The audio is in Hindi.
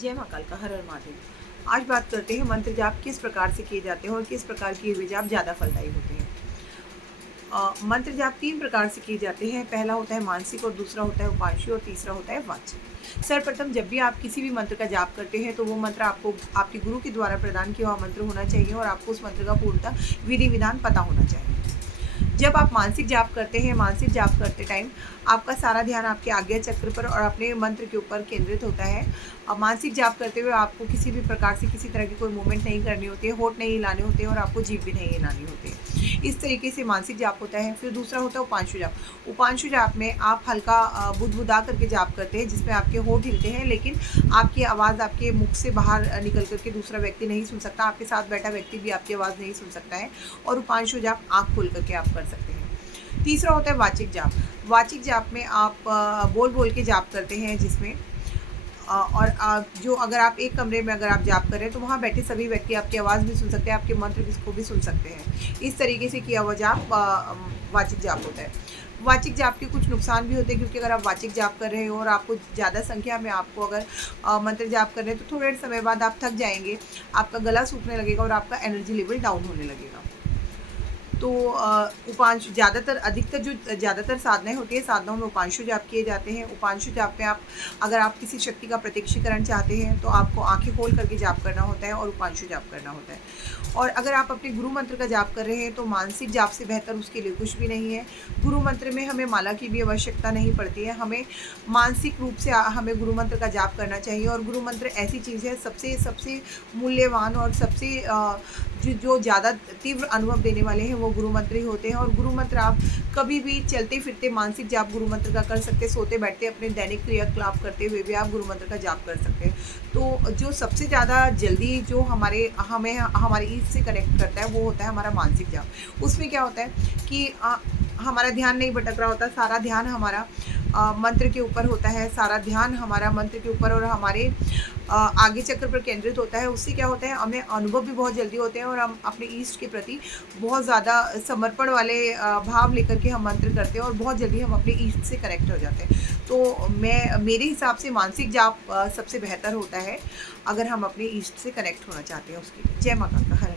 जय माँ काल का हर हर महादेव। आज बात करते हैं मंत्र जाप किस प्रकार से किए जाते हैं और किस प्रकार किए हुए जाप ज़्यादा फलदायी होते हैं। मंत्र जाप 3 प्रकार से किए जाते हैं। पहला होता है मानसिक और दूसरा होता है उपांशी और तीसरा होता है वाचिक। सर्वप्रथम जब भी आप किसी भी मंत्र का जाप करते हैं तो वो मंत्र आपको आपके गुरु के द्वारा प्रदान किया हुआ मंत्र होना चाहिए और आपको उस मंत्र का पूर्णतः विधि विधान पता होना चाहिए। जब आप मानसिक जाप करते हैं, मानसिक जाप करते टाइम आपका सारा ध्यान आपके आज्ञा चक्र पर और अपने मंत्र के ऊपर केंद्रित होता है। अब मानसिक जाप करते हुए आपको किसी भी प्रकार से किसी तरह की कोई मूवमेंट नहीं करनी होती है, होठ नहीं हिलाने होते और आपको जीभ भी नहीं हिलानी होती है। इस तरीके से मानसिक जाप होता है। फिर दूसरा होता है उपांशु जाप। उपांशु जाप में आप हल्का बुदबुदा करके जाप करते हैं, जिसमें आपके होठ हिलते हैं लेकिन आपकी आवाज़ आपके मुख से बाहर निकल करके दूसरा व्यक्ति नहीं सुन सकता, आपके साथ बैठा व्यक्ति भी आपकी आवाज़ नहीं सुन सकता है। और उपांशु जाप आँख खोल करके आप कर सकते हैं। तीसरा होता है वाचिक जाप। वाचिक जाप में आप बोल बोल के जाप करते हैं, जिसमें और जो अगर आप एक कमरे में अगर आप जाप करें तो वहाँ बैठे सभी व्यक्ति आपकी आवाज़ भी सुन सकते हैं, आपके मंत्र को भी सुन सकते हैं। इस तरीके से किया हुआ जाप वाचिक जाप होता है। वाचिक जाप के कुछ नुकसान भी होते हैं, क्योंकि अगर आप वाचिक जाप कर रहे हो और आपको ज़्यादा संख्या में आपको अगर मंत्र जाप कर रहे हैं तो थोड़े समय बाद आप थक जाएंगे, आपका गला सूखने लगेगा और आपका एनर्जी लेवल डाउन होने लगेगा। तो उपांशु अधिकतर जो ज़्यादातर साधनाएं होती है, साधनाओं में उपांशु जाप किए जाते हैं। उपांशु जाप में अगर आप किसी शक्ति का प्रत्यक्षीकरण चाहते हैं तो आपको आंखें खोल करके जाप करना होता है और उपांशु जाप करना होता है। और अगर आप अपने गुरु मंत्र का जाप कर रहे हैं तो मानसिक जाप से बेहतर उसके लिए कुछ भी नहीं है। गुरु मंत्र में हमें माला की भी आवश्यकता नहीं पड़ती है, हमें मानसिक रूप से हमें गुरु मंत्र का जाप करना चाहिए। और गुरु मंत्र ऐसी चीज़ है सबसे मूल्यवान और सबसे जो ज़्यादा तीव्र अनुभव देने वाले हैं वो गुरु मंत्र ही होते हैं। और गुरु मंत्र आप कभी भी चलते फिरते मानसिक जाप गुरु मंत्र का कर सकते, सोते बैठते अपने दैनिक क्रियाकलाप करते हुए भी आप गुरु मंत्र का जाप कर सकते हैं। तो जो सबसे ज़्यादा जल्दी जो हमें हमारी ईद से कनेक्ट करता है वो होता है हमारा मानसिक जाप। उसमें क्या होता है कि हमारा ध्यान नहीं भटक रहा होता, सारा ध्यान हमारा मंत्र के ऊपर होता है, सारा ध्यान हमारा मंत्र के ऊपर और हमारे आगे चक्र पर केंद्रित होता है। उससे क्या होता है, हमें अनुभव भी बहुत जल्दी होते हैं और हम अपने ईष्ट के प्रति बहुत ज़्यादा समर्पण वाले भाव लेकर के हम मंत्र करते हैं और बहुत जल्दी हम अपने ईष्ट से कनेक्ट हो जाते हैं। तो मेरे हिसाब से मानसिक जाप सबसे बेहतर होता है अगर हम अपने ईष्ट से कनेक्ट होना चाहते हैं उसके लिए। जय माता का हर हर